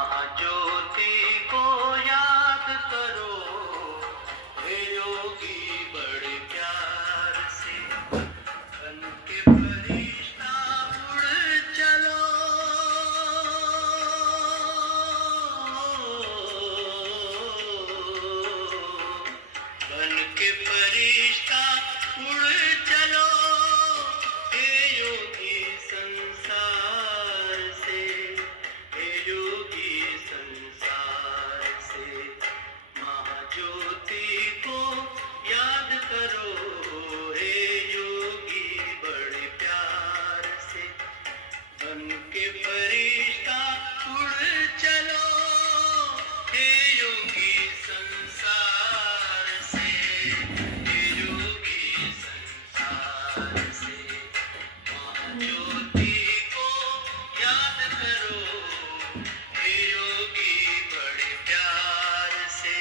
महाज्योति को याद करो, हे योगी बड़े प्यार से। बन के फरिश्ता उड़ चलो, बन के फरिश्ता उड़ चलो, हे योगी संसार से, हे योगी संसार से। महाज्योति को याद करो, हे योगी बड़े प्यार से। बन के फरिश्ता उड़ चलो, हे योगी संसार से, हे योगी संसार से। महाज्योति को याद करो, हे योगी बड़े प्यार से।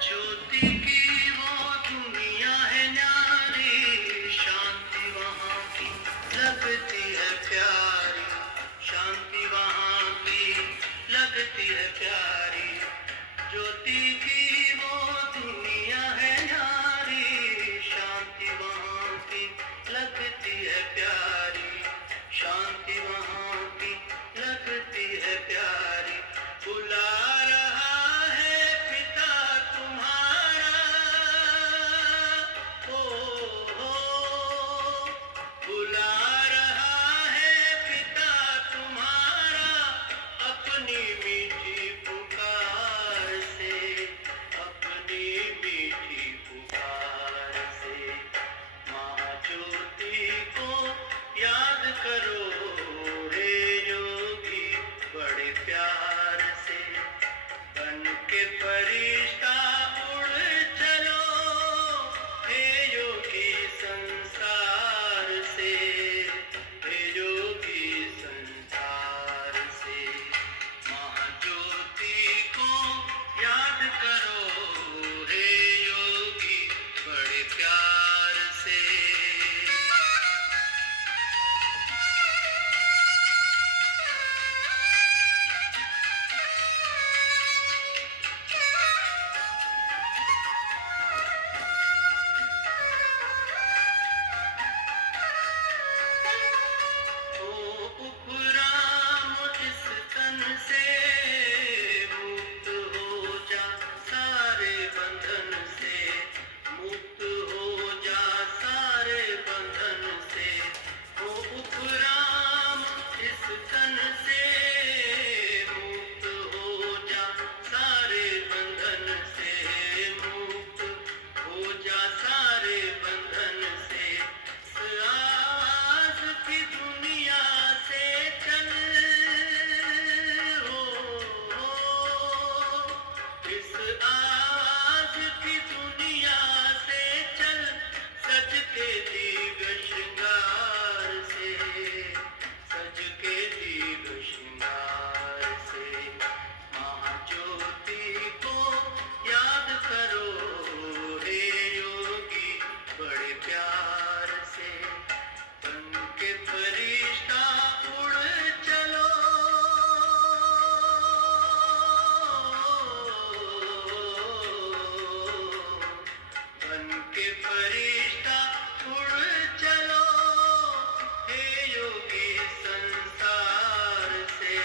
ज्योति की वो दुनिया है न्यारी, शांति वहाँ की लगती है प्यारी, शांति वहाँ की लगती है प्यारी। ज्योति की वो दुनिया है न्यारी, शांति वहाँ की लगती है प्यारी, शांति वहाँ की लगती है प्यारी। बुला रहा है पिता तुम्हारा, ओ, बुला रहा है पिता तुम्हारा, अपनी मीठी पुकार से, अपनी मीठी पुकार से। महाज्योति को याद करो, हे योगी बड़े प्यार से। बन के फरिश्ता उड़ चलो, हे योगी संसार से, हे योगी संसार से। महाज्योति को याद करो, हे योगी बड़े प्यार से। ओ उपराम इस तन से मुक्त हो जा, सारे बंधन से मुक्त हो जा, सारे बंधन से। ओ उपराम इस तन से मुक्त हो जा, सारे बंधन से मुक्त हो जा, सारे बंधन से। इस आवाज़ की दुनिया से चल, इस आवाज़ की दुनिया से चल, सज के दीग श्रृंगार से, सज के दीग श्रृंगार से। महाज्योति को याद करो, हे योगी बड़े प्यार से। बन के फरिश्ता उड़ चलो, बन के फरिश्ता उड़ चलो, हे योगी संसार से,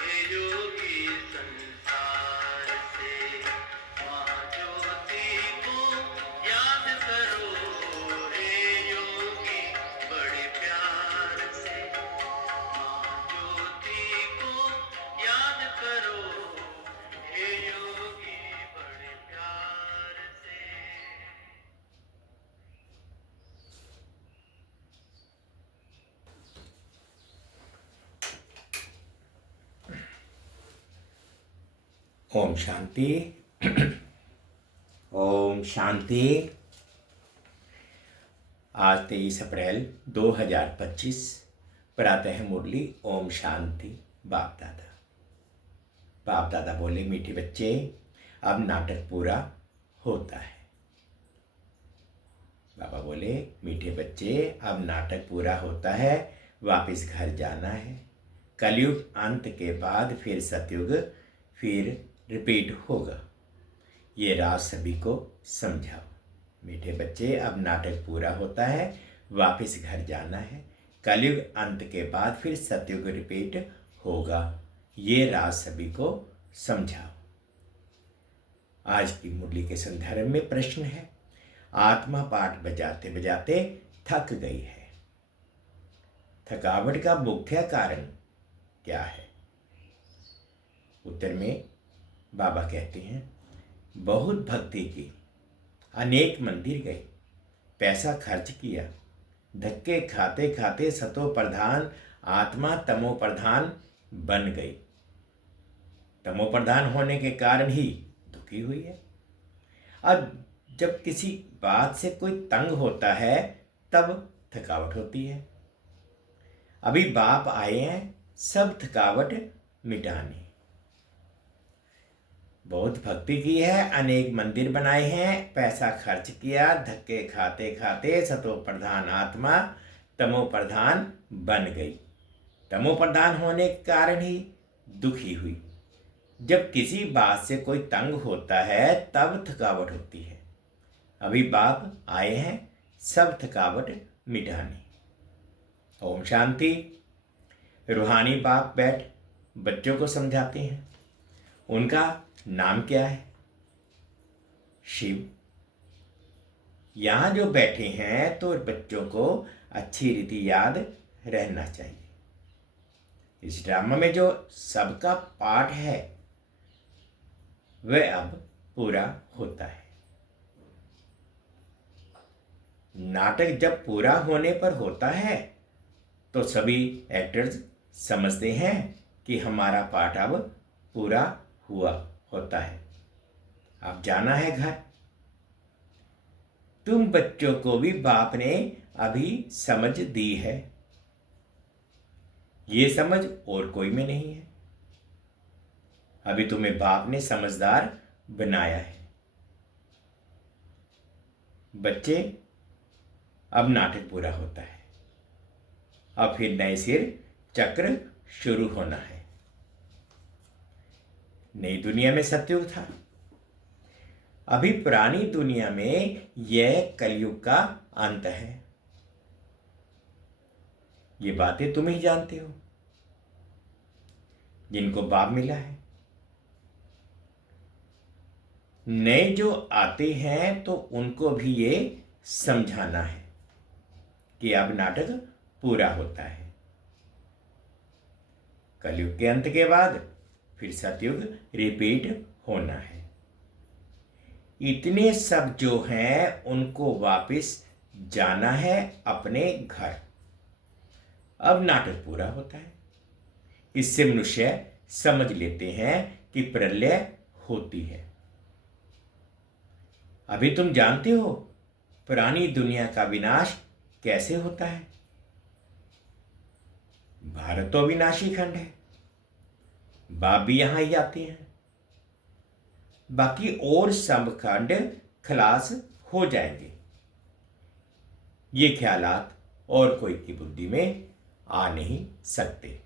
हे योगी संसार से। महाज्योति को याद करो, हे योगी बड़े प्यार से। महाज्योति को याद करो, हे योगी बड़े प्यार से। ओम शांति। ओम शांति। आज 23 अप्रैल 2025, प्रातः मुरली ओम शांति। बाप दादा। बाप दादा बोले, मीठे बच्चे अब नाटक पूरा होता है। बाबा बोले, मीठे बच्चे अब नाटक पूरा होता है, वापस घर जाना है। कलयुग अंत के बाद फिर सतयुग फिर रिपीट होगा। ये राज सभी को समझाओ। मीठे बच्चे अब नाटक पूरा होता है, वापस घर जाना है। कलयुग अंत के बाद फिर सतयुग रिपीट होगा। ये राज सभी को समझाओ। आज की मुरली के संदर्भ में प्रश्न है, आत्मा पाठ बजाते बजाते थक गई है। थकावट का मुख्य कारण क्या है? उत्तर में बाबा कहते हैं, बहुत भक्ति की, अनेक मंदिर गए, पैसा खर्च किया, धक्के खाते खाते सतो प्रधान आत्मा तमो प्रधान बन गई। तमो प्रधान होने के कारण ही दुखी हुई है। अब जब किसी बात से कोई तंग होता है तब थकावट होती है। अभी बाप आए हैं सब थकावट मिटाने। बहुत भक्ति की है, अनेक मंदिर बनाए हैं, पैसा खर्च किया, धक्के खाते खाते सतो प्रधान आत्मा तमो प्रधान बन गई। तमो प्रधान होने के कारण ही दुखी हुई। जब किसी बात से कोई तंग होता है तब थकावट होती है। अभी बाप आए हैं सब थकावट मिटाने। ओम शांति। रूहानी बाप बैठ बच्चों को समझाते हैं। उनका नाम क्या है? शिव। यहां जो बैठे हैं तो बच्चों को अच्छी रीति याद रहना चाहिए। इस ड्रामा में जो सबका पाठ है वह अब पूरा होता है। नाटक जब पूरा होने पर होता है तो सभी एक्टर्स समझते हैं कि हमारा पाठ अब पूरा हुआ होता है। अब जाना है घर। तुम बच्चों को भी बाप ने अभी समझ दी है। ये समझ और कोई में नहीं है। अभी तुम्हें बाप ने समझदार बनाया है। बच्चे, अब नाटक पूरा होता है। अब फिर नए सिर चक्र शुरू होना है। नई दुनिया में सतयुग था। अभी पुरानी दुनिया में यह कलयुग का अंत है। ये बातें तुम ही जानते हो जिनको बाप मिला है। नए जो आते हैं तो उनको भी ये समझाना है कि अब नाटक पूरा होता है। कलयुग के अंत के बाद फिर सतयुग रिपीट होना है। इतने सब जो हैं उनको वापस जाना है अपने घर। अब नाटक पूरा होता है। इससे मनुष्य समझ लेते हैं कि प्रलय होती है। अभी तुम जानते हो पुरानी दुनिया का विनाश कैसे होता है। भारत तो अविनाशी खंड है। बाप भी यहां ही आते हैं। बाकी और सब खंड खलास हो जाएंगे। ये ख्यालात और कोई की बुद्धि में आ नहीं सकते।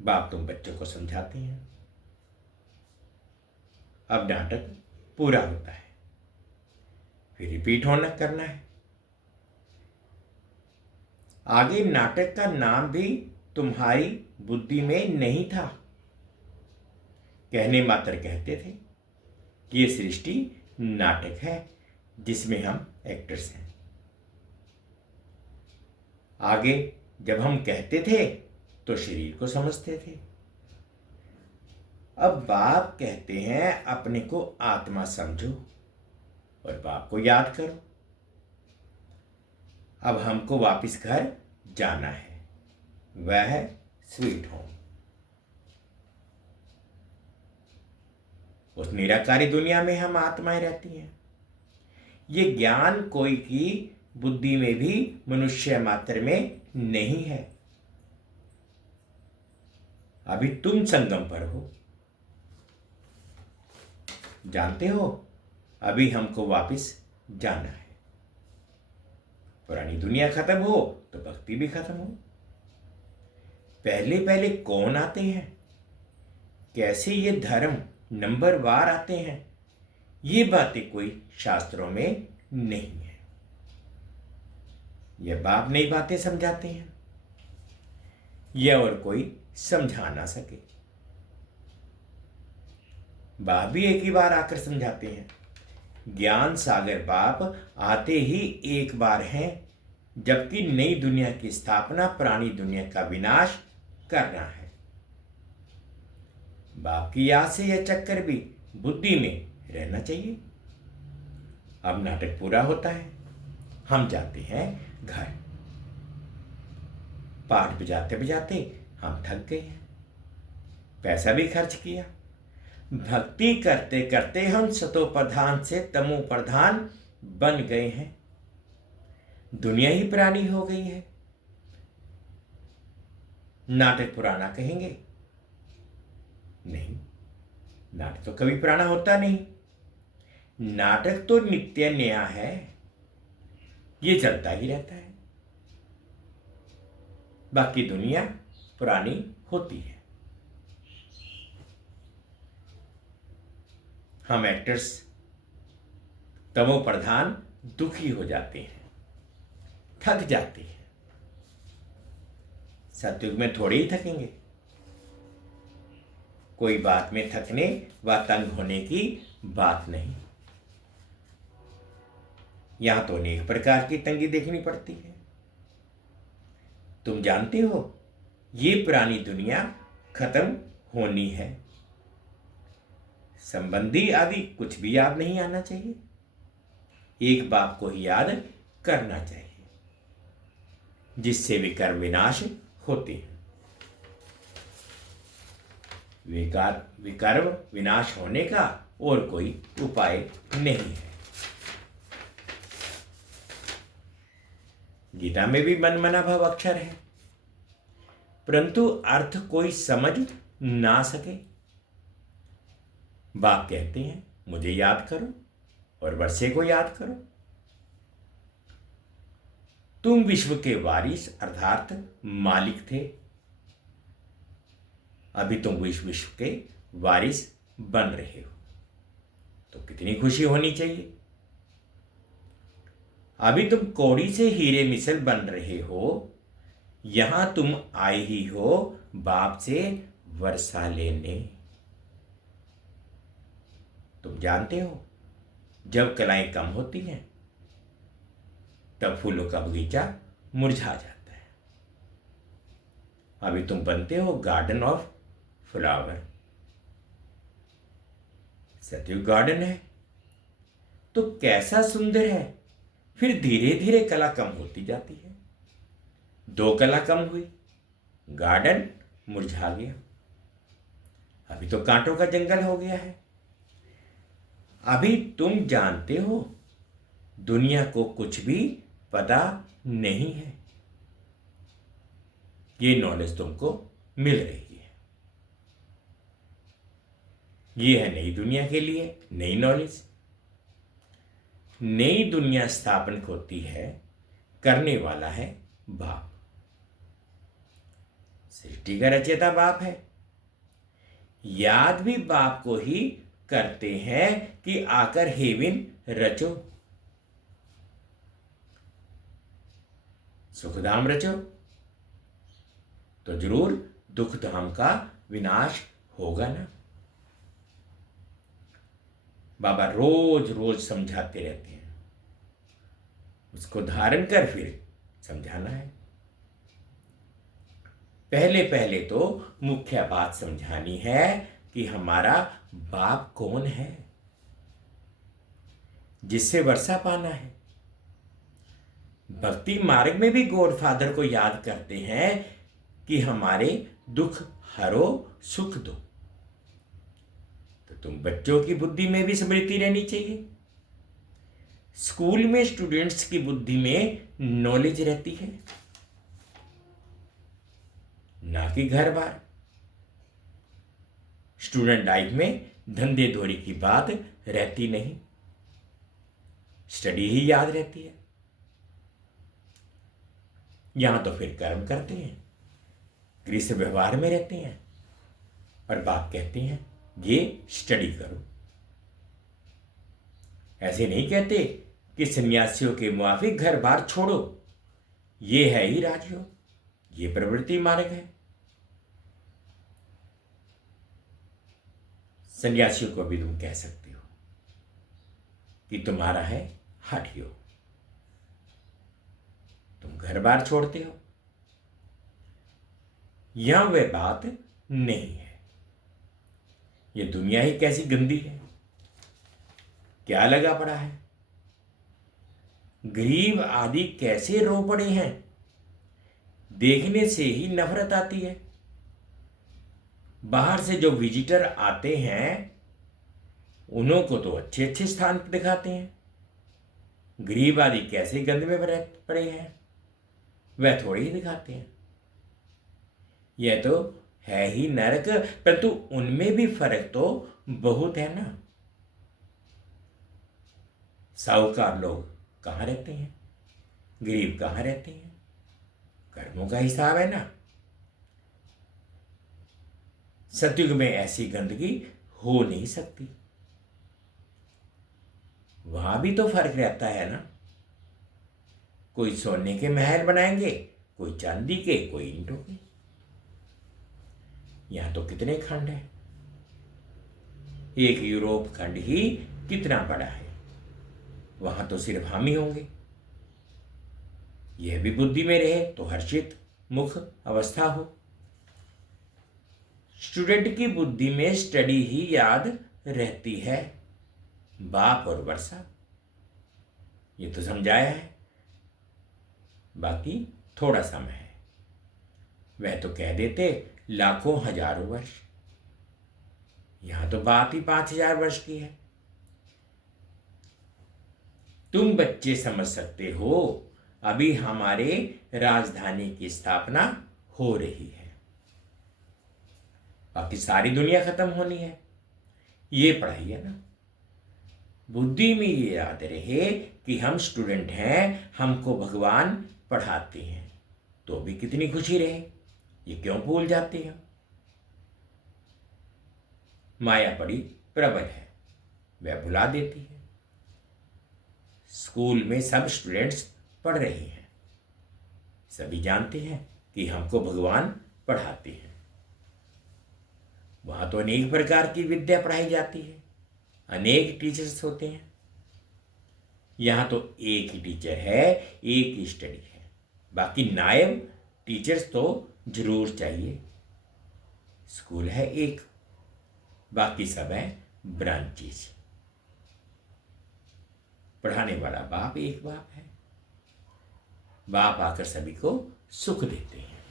बाप तुम बच्चों को समझाते हैं। अब नाटक पूरा होता है, फिर रिपीट होना करना है। आगे नाटक का नाम भी तुम्हारी बुद्धि में नहीं था। कहने मात्र कहते थे कि ये सृष्टि नाटक है जिसमें हम एक्टर्स हैं। आगे जब हम कहते थे तो शरीर को समझते थे। अब बाप कहते हैं अपने को आत्मा समझो और बाप को याद करो। अब हमको वापस घर जाना है, वह है स्वीट होम। उस निराकारी दुनिया में हम आत्माएं रहती हैं। ये ज्ञान कोई की बुद्धि में भी मनुष्य मात्र में नहीं है। अभी तुम संगम पर हो, जानते हो अभी हमको वापस जाना है। पुरानी दुनिया खत्म हो तो भक्ति भी खत्म हो। पहले पहले कौन आते हैं, कैसे ये धर्म नंबरवार आते हैं, ये बातें कोई शास्त्रों में नहीं है। ये बाप नई बातें समझाते हैं, यह और कोई समझा ना सके। बाप भी एक ही बार आकर समझाते हैं। ज्ञान सागर बाप आते ही एक बार हैं, जबकि नई दुनिया की स्थापना, पुरानी दुनिया का विनाश करना है। बाप की याद से यह चक्कर भी बुद्धि में रहना चाहिए। अब नाटक पूरा होता है, हम जाते हैं घर। पाठ बजाते बजाते हम थक गए हैं, पैसा भी खर्च किया। भक्ति करते करते हम सतो प्रधान से तमो प्रधान बन गए हैं। दुनिया ही पुरानी हो गई है। नाटक पुराना कहेंगे? नहीं, नाटक तो कभी पुराना होता नहीं। नाटक तो नित्य नया है, ये चलता ही रहता है। बाकी दुनिया पुरानी होती है। हम एक्टर्स तमो प्रधान दुखी हो जाते हैं, थक जाते हैं। सतयुग में थोड़े ही थकेंगे। कोई बात में थकने व तंग होने की बात नहीं। यहां तो अनेक प्रकार की तंगी देखनी पड़ती है। तुम जानते हो ये पुरानी दुनिया खत्म होनी है। संबंधी आदि कुछ भी याद नहीं आना चाहिए, एक बाप को ही याद करना चाहिए, जिससे विकर्म विनाश होते हैं। विकर्म विनाश होने का और कोई उपाय नहीं है। गीता में भी मनमना भव अक्षर है, परंतु अर्थ कोई समझ ना सके। बाप कहते हैं मुझे याद करो और वर्षे को याद करो। तुम विश्व के वारिस अर्थात मालिक थे, अभी तुम विश्व के वारिस बन रहे हो, तो कितनी खुशी होनी चाहिए। अभी तुम कौड़ी से हीरे मिसल बन रहे हो, यहां तुम आए ही हो बाप से वर्षा लेने। तुम जानते हो जब कलाएं कम होती हैं तब फूलों का बगीचा मुरझा जाता है। अभी तुम बनते हो गार्डन ऑफ फ्लावर। सतयुग गार्डन है तो कैसा सुंदर है। फिर धीरे धीरे कला कम होती जाती है। 2 कला कम हुई, गार्डन मुरझा गया। अभी तो कांटों का जंगल हो गया है। अभी तुम जानते हो दुनिया को कुछ भी पता नहीं है। ये नॉलेज तुमको मिल रही है। ये है नई दुनिया के लिए नई नॉलेज। नई दुनिया स्थापन होती है, करने वाला है बाप। सृष्टि का रचयिता बाप है। याद भी बाप को ही करते हैं कि आकर हेविन रचो, सुखधाम रचो, तो जरूर दुख धाम का विनाश होगा ना। बाबा रोज रोज समझाते रहते हैं, उसको धारण कर फिर समझाना है। पहले पहले तो मुख्य बात समझानी है कि हमारा बाप कौन है, जिससे वर्षा पाना है। भक्ति मार्ग में भी गॉडफादर को याद करते हैं कि हमारे दुख हरो सुख दो। तो तुम बच्चों की बुद्धि में भी स्मृति रहनी चाहिए। स्कूल में स्टूडेंट्स की बुद्धि में नॉलेज रहती है, ना कि घर बार। स्टूडेंट लाइफ में धंधे धोरी की बात रहती नहीं, स्टडी ही याद रहती है। यहां तो फिर कर्म करते हैं, गृह व्यवहार में रहते हैं, और बाप कहते हैं ये स्टडी करो। ऐसे नहीं कहते कि सन्यासियों के मुआफिक घर बार छोड़ो, ये है ही राजयोग, ये प्रवृत्ति मार्ग है। सन्यासियों को भी तुम कह सकते हो कि तुम्हारा है हठ योग, तुम घर बार छोड़ते हो। यहां वह बात नहीं है। ये दुनिया ही कैसी गंदी है, क्या लगा पड़ा है। गरीब आदि कैसे रो पड़े हैं, देखने से ही नफरत आती है। बाहर से जो विजिटर आते हैं उन्हों को तो अच्छे अच्छे स्थान पर दिखाते हैं, गरीब आदि कैसे गंद में पड़े हैं वह थोड़े ही दिखाते हैं। यह तो है ही नरक, परंतु उनमें भी फर्क तो बहुत है ना। साहूकार लोग कहां रहते हैं, गरीब कहां रहते हैं, कर्मों का हिसाब है ना। सतयुग में ऐसी गंदगी हो नहीं सकती, वहां भी तो फर्क रहता है ना। कोई सोने के महल बनाएंगे, कोई चांदी के, कोई ईंटों के। यहां तो कितने खंड हैं, एक यूरोप खंड ही कितना बड़ा है, वहां तो सिर्फ हम ही होंगे। यह भी बुद्धि में रहे तो हर्षित मुख अवस्था हो। स्टूडेंट की बुद्धि में स्टडी ही याद रहती है, बाप और वर्षा, ये तो समझाया है। बाकी थोड़ा समय है, वह तो कह देते लाखों हजारों वर्ष, यहां तो बात ही 5,000 वर्ष की है। तुम बच्चे समझ सकते हो, अभी हमारे राजधानी की स्थापना हो रही है, बाकी सारी दुनिया खत्म होनी है। ये पढ़ाई है ना। बुद्धि में ये याद रहे कि हम स्टूडेंट हैं, हमको भगवान पढ़ाते हैं, तो भी कितनी खुशी रहे। ये क्यों भूल जाते हैं। माया बड़ी प्रबल है, वह भुला देती है। स्कूल में सब स्टूडेंट्स पढ़ रहे हैं, सभी जानते हैं कि हमको भगवान पढ़ाते हैं। वहां तो अनेक प्रकार की विद्या पढ़ाई जाती है, अनेक टीचर्स होते हैं। यहां तो एक ही टीचर है, एक ही स्टडी है, बाकी नायब टीचर्स तो जरूर चाहिए। स्कूल है एक, बाकी सब है ब्रांचेस। पढ़ाने वाला बाप एक बाप है, बाप आकर सभी को सुख देते हैं।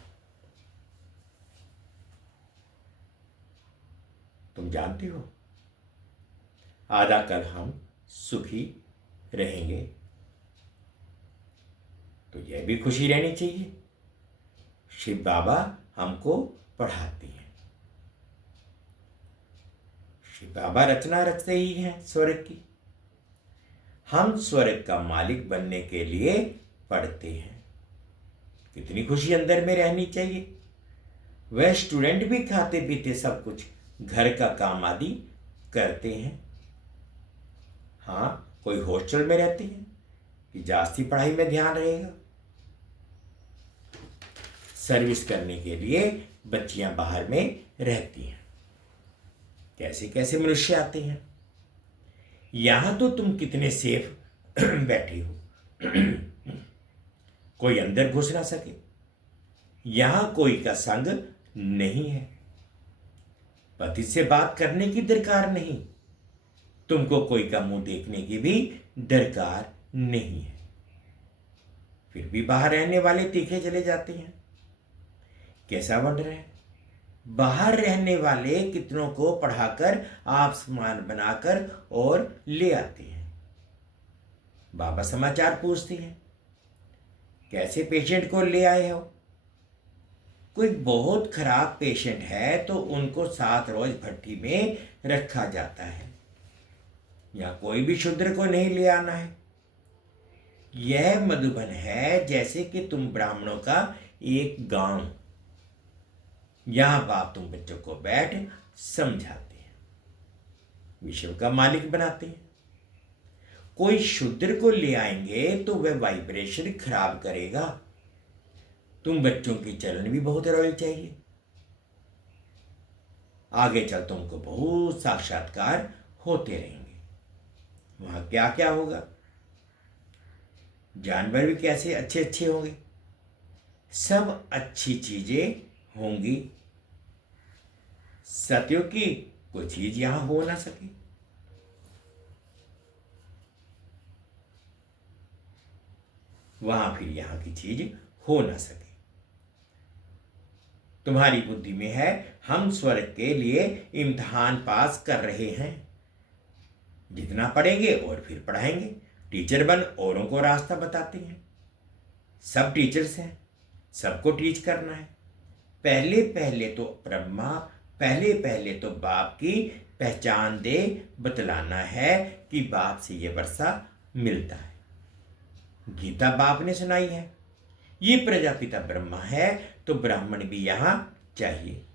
तुम जानते हो, आधा कल हम सुखी रहेंगे, तो यह भी खुशी रहनी चाहिए। शिव बाबा हमको पढ़ाते हैं, शिव बाबा रचना रचते ही हैं स्वर्ग की। हम स्वर्ग का मालिक बनने के लिए पढ़ते हैं, कितनी खुशी अंदर में रहनी चाहिए। वह स्टूडेंट भी खाते पीते सब कुछ घर का काम आदि करते हैं। हाँ, कोई हॉस्टल में रहते हैं कि जास्ती पढ़ाई में ध्यान रहेगा। सर्विस करने के लिए बच्चियां बाहर में रहती हैं, कैसे कैसे मनुष्य आते हैं। यहां तो तुम कितने सेफ बैठे हो, कोई अंदर घुस ना सके। यहां कोई का संग नहीं है, पति से बात करने की दरकार नहीं, तुमको कोई का मुंह देखने की भी दरकार नहीं है। फिर भी बाहर रहने वाले तीखे चले जाते हैं। कैसा बन रहा है। बाहर रहने वाले कितनों को पढ़ाकर आप समान बनाकर और ले आते हैं। बाबा समाचार पूछते हैं, कैसे पेशेंट को ले आए हो? कोई बहुत खराब पेशेंट है तो उनको 7 रोज भट्टी में रखा जाता है, या कोई भी शूद्र को नहीं ले आना है। यह मधुबन है जैसे कि तुम ब्राह्मणों का एक गांव। यहां बाप तुम बच्चों को बैठ समझाते हैं, विश्व का मालिक बनाते हैं। कोई शूद्र को ले आएंगे तो वह वाइब्रेशन खराब करेगा। तुम बच्चों की चलन भी बहुत रॉयल चाहिए। आगे चल तुमको बहुत साक्षात्कार होते रहेंगे। वहां क्या क्या होगा, जानवर भी कैसे अच्छे अच्छे होंगे, सब अच्छी चीजें होंगी। सत्यों की कोई चीज यहां हो ना सके। वहां फिर यहां की चीज हो ना सके। तुम्हारी बुद्धि में है हम स्वर्ग के लिए इम्तिहान पास कर रहे हैं, जितना पढ़ेंगे और फिर पढ़ाएंगे। टीचर बन औरों को रास्ता बताते हैं। सब टीचर्स हैं, सबको टीच करना है। पहले पहले तो ब्रह्मा, पहले पहले तो बाप की पहचान दे बतलाना है कि बाप से ये वर्षा मिलता है। गीता बाप ने सुनाई है। ये प्रजापिता ब्रह्मा है तो ब्राह्मण भी यहां चाहिए।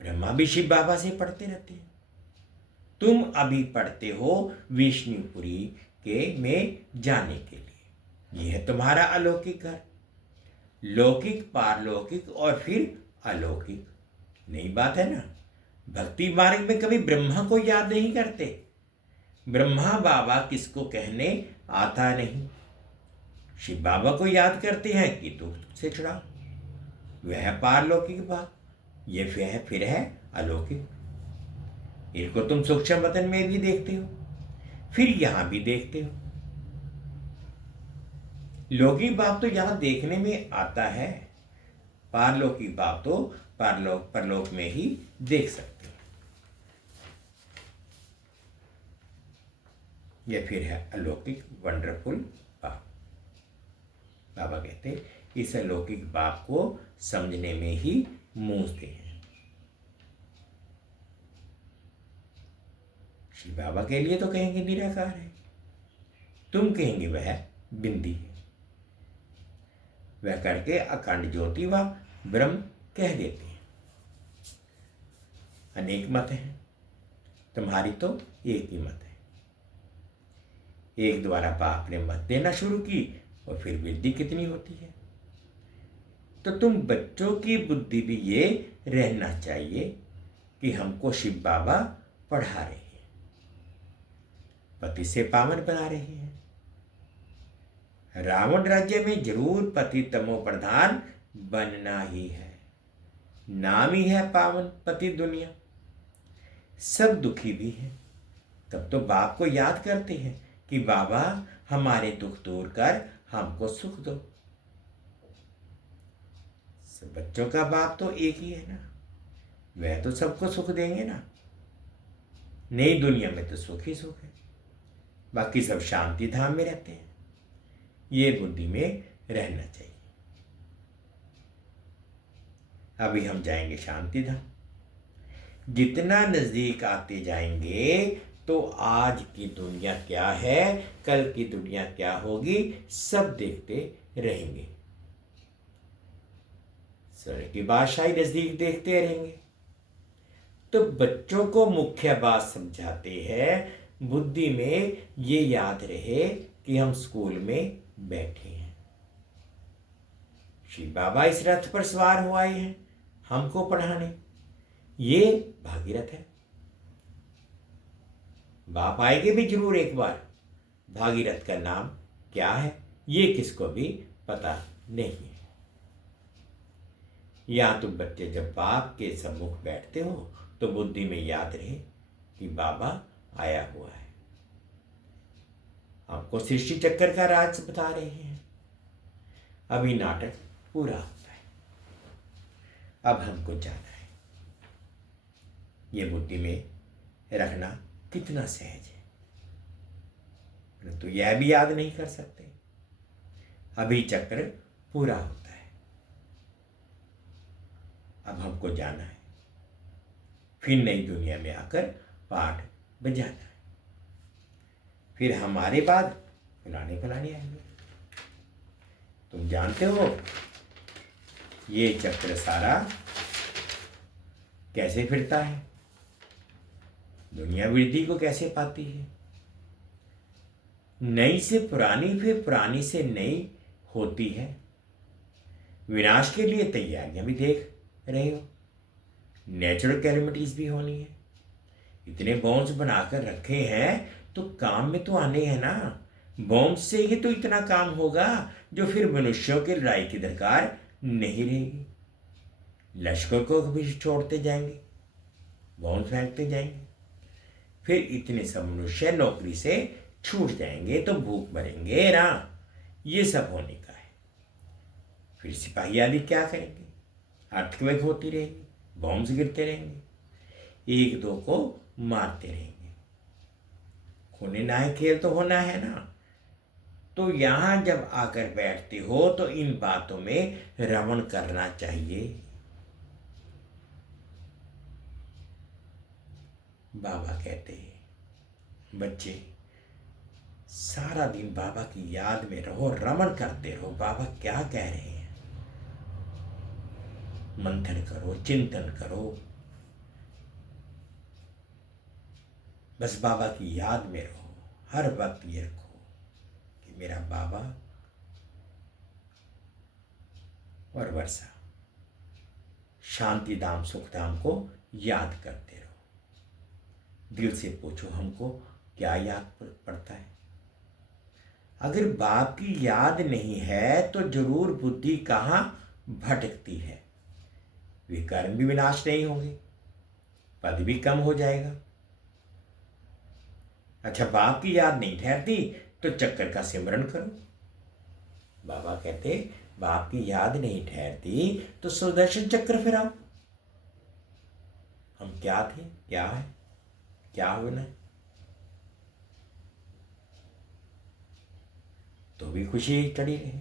ब्रह्मा भी शिव बाबा से पढ़ते रहते हैं। तुम अभी पढ़ते हो विष्णुपुरी के में जाने के लिए। यह है तुम्हारा अलौकिक घर। लौकिक, पारलौकिक और फिर अलौकिक। नई बात है ना। भक्ति मार्ग में कभी ब्रह्मा को याद नहीं करते। ब्रह्मा बाबा किसको कहने आता नहीं। शिव बाबा को याद करते हैं कि दुख से छुड़ाओ। वह पारलौकिक बात, ये फिर है अलौकिक। इनको तुम सूक्ष्म वतन में भी देखते हो, फिर यहां भी देखते हो। लौकिक बाप तो यहां देखने में आता है, पारलौकिक बाप तो परलोक में ही देख सकते हो। यह फिर है अलौकिक वंडरफुल बाप। बाबा कहते इस अलौकिक बाप को समझने में ही मूझते हैं। शिव बाबा के लिए तो कहेंगे निराकार है, तुम कहेंगे वह बिंदी है। वह करके अखंड ज्योति व ब्रह्म कह देते हैं। अनेक मत हैं, तुम्हारी तो एक ही मत है। एक द्वारा बाप ने मत देना शुरू की और फिर वृद्धि कितनी होती है। तो तुम बच्चों की बुद्धि भी ये रहना चाहिए कि हमको शिव बाबा पढ़ा रहे हैं, पति से पावन बना रहे हैं। रावण राज्य में जरूर पति तमो प्रधान बनना ही है। नाम ही है पावन पति दुनिया। सब दुखी भी हैं, तब तो बाप को याद करते हैं कि बाबा हमारे दुख दूर कर हमको सुख दो। सब बच्चों का बाप तो एक ही है ना, वह तो सबको सुख देंगे ना। नई दुनिया में तो सुख ही सुख है, बाकी सब शांति धाम में रहते हैं। ये बुद्धि में रहना चाहिए। अभी हम जाएंगे शांति धाम। जितना नजदीक आते जाएंगे तो आज की दुनिया क्या है, कल की दुनिया क्या होगी, सब देखते रहेंगे। स्वर्ग की बादशाही नजदीक देखते रहेंगे। तो बच्चों को मुख्य बात समझाते हैं, बुद्धि में ये याद रहे कि हम स्कूल में बैठे हैं। शिव बाबा इस रथ पर सवार हो आए हैं हमको पढ़ाने। ये भागीरथ है। बाप आएंगे भी जरूर एक बार। भागीरथ का नाम क्या है ये किसको भी पता नहीं है। या तुम बच्चे जब बाप के सम्मुख बैठते हो तो बुद्धि में याद रहे कि बाबा आया हुआ है। हमको सृष्टि चक्कर का राज बता रहे हैं। अभी नाटक पूरा होता है, अब हमको जाना है। ये बुद्धि में रखना कितना सहज है। परंतु यह भी याद नहीं कर सकते। अभी चक्र पूरा होता है, अब हमको जाना है, फिर नई दुनिया में आकर पाठ बजाना है। फिर हमारे बाद फलाने फलाने आएंगे। तुम जानते हो ये चक्र सारा कैसे फिरता है, दुनिया वृद्धि को कैसे पाती है, नई से पुरानी फिर पुरानी से नई होती है। विनाश के लिए तैयारियां भी देख रहे हो, नेचुरल कैलेमिटीज भी होनी है। इतने बॉम्ब्स बनाकर रखे हैं तो काम में तो आने हैं ना। बॉम्ब से ही तो इतना काम होगा जो फिर मनुष्यों की लड़ाई की दरकार नहीं रहेगी। लश्कर को भी छोड़ते जाएंगे, बॉम्ब फेंकते जाएंगे, फिर इतने सब मनुष्य नौकरी से छूट जाएंगे तो भूख मरेंगे ना। ये सब होने का है। फिर सिपाही आदि क्या करेंगे, अर्थक्वेक होती रहेगी, बॉम्ब्स गिरते रहेंगे, एक दो को मारते रहेंगे। होने ना है खेल तो होना है ना। तो यहां जब आकर बैठते हो तो इन बातों में रमण करना चाहिए। बाबा कहते हैं बच्चे सारा दिन बाबा की याद में रहो, रमण करते रहो। बाबा क्या कह रहे हैं मंथन करो, चिंतन करो, बस बाबा की याद में रहो। हर वक्त ये रखो कि मेरा बाबा और वर्षा शांति धाम सुख धाम को याद करते रहो। दिल से पूछो हमको क्या याद पड़ता है। अगर बाप की याद नहीं है तो जरूर बुद्धि कहाँ भटकती है, वे कर्म भी विनाश नहीं होंगे, पद भी कम हो जाएगा। अच्छा, बाप की याद नहीं ठहरती तो चक्कर का सिमरन करो। बाबा कहते बाप की याद नहीं ठहरती तो सुदर्शन चक्र फिराओ। हम क्या थे, क्या है, क्या होना है, तो भी खुशी चढ़ी रहे।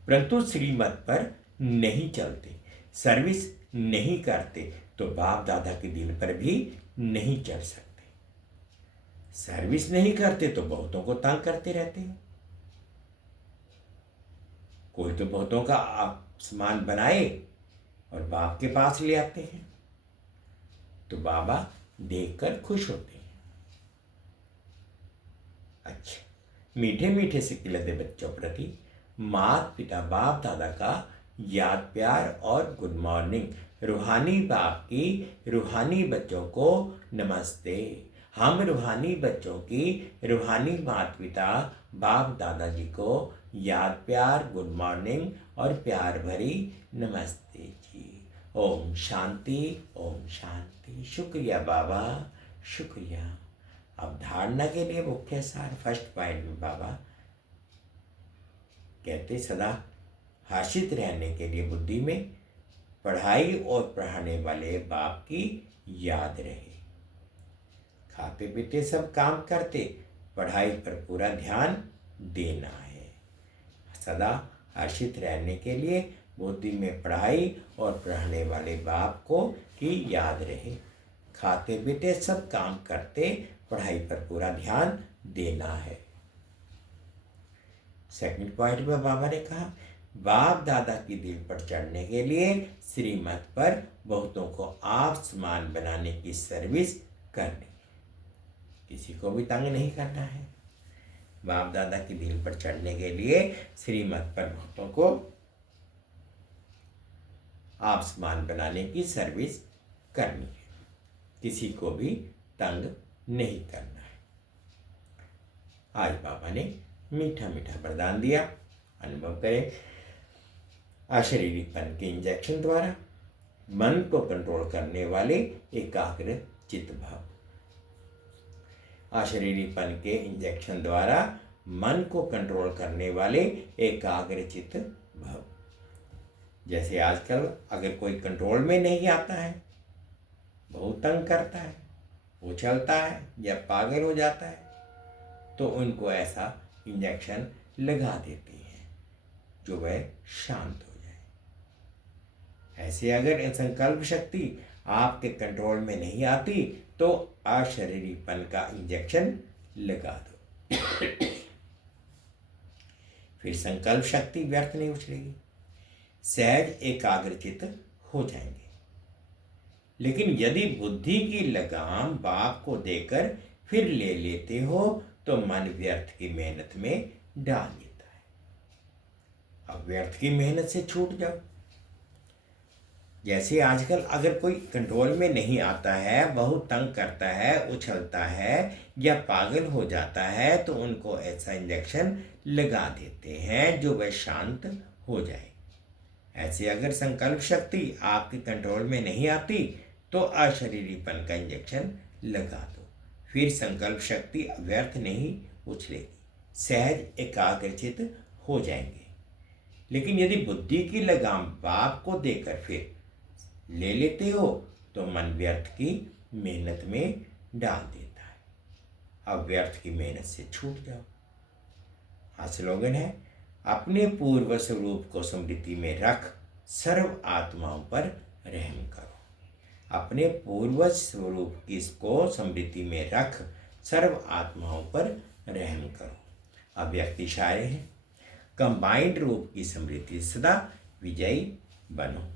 परंतु श्रीमत पर नहीं चलते, सर्विस नहीं करते तो बाप दादा के दिल पर भी नहीं चढ़ सकते। सर्विस नहीं करते तो बहुतों को तंग करते रहते हैं। कोई तो बहुतों का सामान बनाए और बाप के पास ले आते हैं तो बाबा देखकर खुश होते हैं। अच्छा, मीठे मीठे से खिलते बच्चों प्रति माता पिता बाप दादा का याद प्यार और गुड मॉर्निंग। रूहानी बाप की रूहानी बच्चों को नमस्ते। हम रूहानी बच्चों की रूहानी माता पिता बाप दादाजी को याद प्यार गुड मॉर्निंग और प्यार भरी नमस्ते जी। ओम शांति, ओम शांति। शुक्रिया बाबा, शुक्रिया। अब धारणा के लिए मुख्य सार फर्स्ट पॉइंट में बाबा कहते सदा हर्षित रहने के लिए बुद्धि में पढ़ाई और पढ़ाने वाले बाप की याद रहे। खाते पीते सब काम करते, पढ़ाई पर पूरा ध्यान देना है। सदा हर्षित रहने के लिए बुद्धि में पढ़ाई और पढ़ाने वाले बाप को की याद रहे। खाते पीते सब काम करते, पढ़ाई पर पूरा ध्यान देना है। सेकंड पॉइंट में बाबा ने कहा बाप दादा की दिल पर चढ़ने के लिए श्रीमत पर बहुतों को आप समान बनाने की सर्विस करनी, किसी को भी तंग नहीं करना है। बाप दादा की दिल पर चढ़ने के लिए श्रीमत पर बहुतों को आप समान बनाने की सर्विस करनी है, किसी को भी तंग नहीं करना है। आज बाबा ने मीठा मीठा वरदान दिया, अनुभव करें। अशरीरीपन के इंजेक्शन द्वारा मन को कंट्रोल करने वाले एकाग्र चित्त भाव। अशरीरीपन के इंजेक्शन द्वारा मन को कंट्रोल करने वाले एकाग्र चित्त भाव। जैसे आजकल अगर कोई कंट्रोल में नहीं आता है, बहुत तंग करता है, उछलता है या पागल हो जाता है, तो उनको ऐसा इंजेक्शन लगा देते हैं जो वह शांत हो जाए। ऐसे अगर संकल्प शक्ति आपके कंट्रोल में नहीं आती तो अशरीरीपन का इंजेक्शन लगा दो। फिर संकल्प शक्ति व्यर्थ नहीं उछलेगी, सहज एकाग्रचित हो जाएंगे। लेकिन यदि बुद्धि की लगाम बाप को देकर फिर ले लेते हो तो मन व्यर्थ की मेहनत में डाल देता है। अब व्यर्थ की मेहनत से छूट जाओ। जैसे आजकल अगर कोई कंट्रोल में नहीं आता है, बहुत तंग करता है, उछलता है या पागल हो जाता है तो उनको ऐसा इंजेक्शन लगा देते हैं जो वह शांत हो जाए। ऐसे अगर संकल्प शक्ति आपके कंट्रोल में नहीं आती तो अशरीरीपन का इंजेक्शन लगा दो। फिर संकल्प शक्ति व्यर्थ नहीं उछलेगी, सहज एकाग्रचित हो जाएंगे। लेकिन यदि बुद्धि की लगाम बाप को देकर फिर ले लेते हो तो मन व्यर्थ की मेहनत में डाल देता है। अब व्यर्थ की मेहनत से छूट जाओ। आज स्लोगन है, अपने पूर्व स्वरूप को स्मृति में रख सर्व आत्माओं पर रहम करो। अपने पूर्वज स्वरूप को स्मृति में रख सर्व आत्माओं पर रहम करो। अब व्यक्ति इशारे हैं, कंबाइंड रूप की स्मृति सदा विजयी बनो।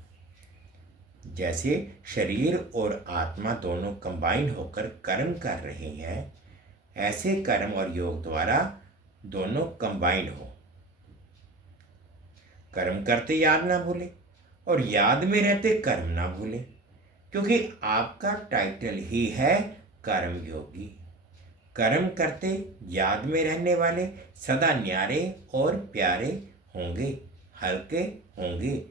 जैसे शरीर और आत्मा दोनों कंबाइंड होकर कर्म कर रहे हैं, ऐसे कर्म और योग द्वारा दोनों कंबाइंड हो। कर्म करते याद ना भूले और याद में रहते कर्म ना भूले, क्योंकि आपका टाइटल ही है कर्म योगी। कर्म करते याद में रहने वाले सदा न्यारे और प्यारे होंगे, हल्के होंगे।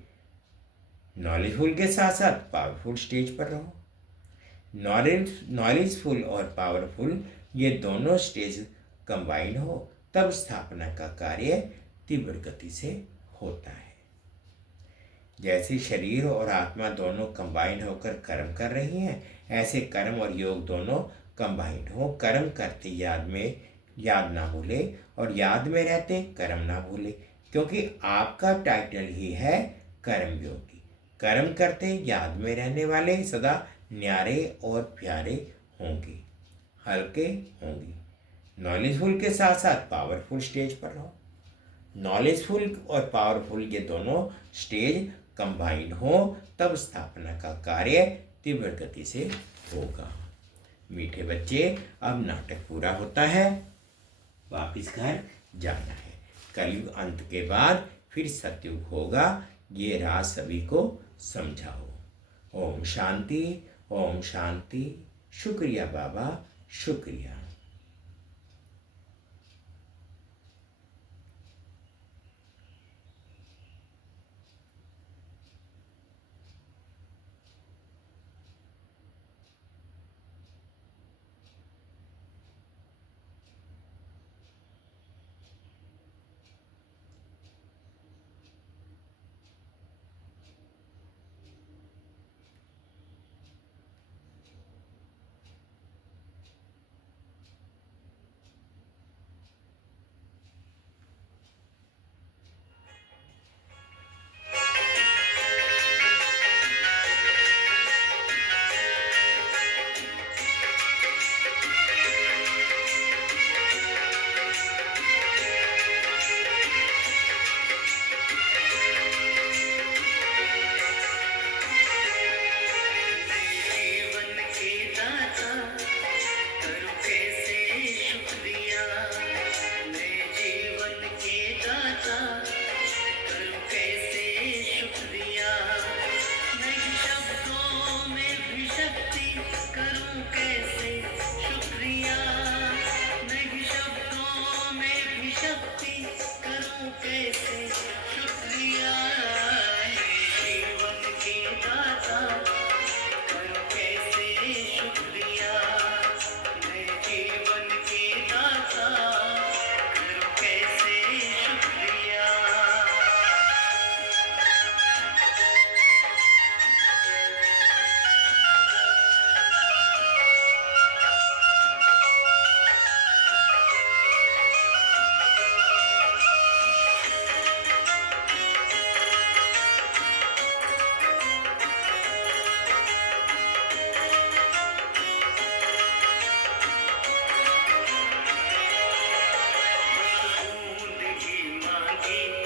नॉलेजफुल के साथ साथ पावरफुल स्टेज पर रहो। नॉलेजफुल और पावरफुल ये दोनों स्टेज कंबाइंड हो तब स्थापना का कार्य तीव्र गति से होता है। जैसे शरीर और आत्मा दोनों कंबाइंड होकर कर्म कर रही हैं, ऐसे कर्म और योग दोनों कंबाइंड हो। कर्म करते याद ना भूले और याद में रहते कर्म ना भूले, क्योंकि आपका टाइटल ही है कर्म योगी। कर्म करते याद में रहने वाले सदा न्यारे और प्यारे होंगे, हल्के होंगे। नॉलेजफुल के साथ साथ पावरफुल स्टेज पर रहो। नॉलेजफुल और पावरफुल ये दोनों स्टेज कंबाइंड हो तब स्थापना का कार्य तीव्र गति से होगा। मीठे बच्चे, अब नाटक पूरा होता है, वापिस घर जाना है। कलयुग अंत के बाद फिर सतयुग होगा, ये राज सभी को समझाओ। ओम शांति, ओम शांति। शुक्रिया बाबा, शुक्रिया। योगी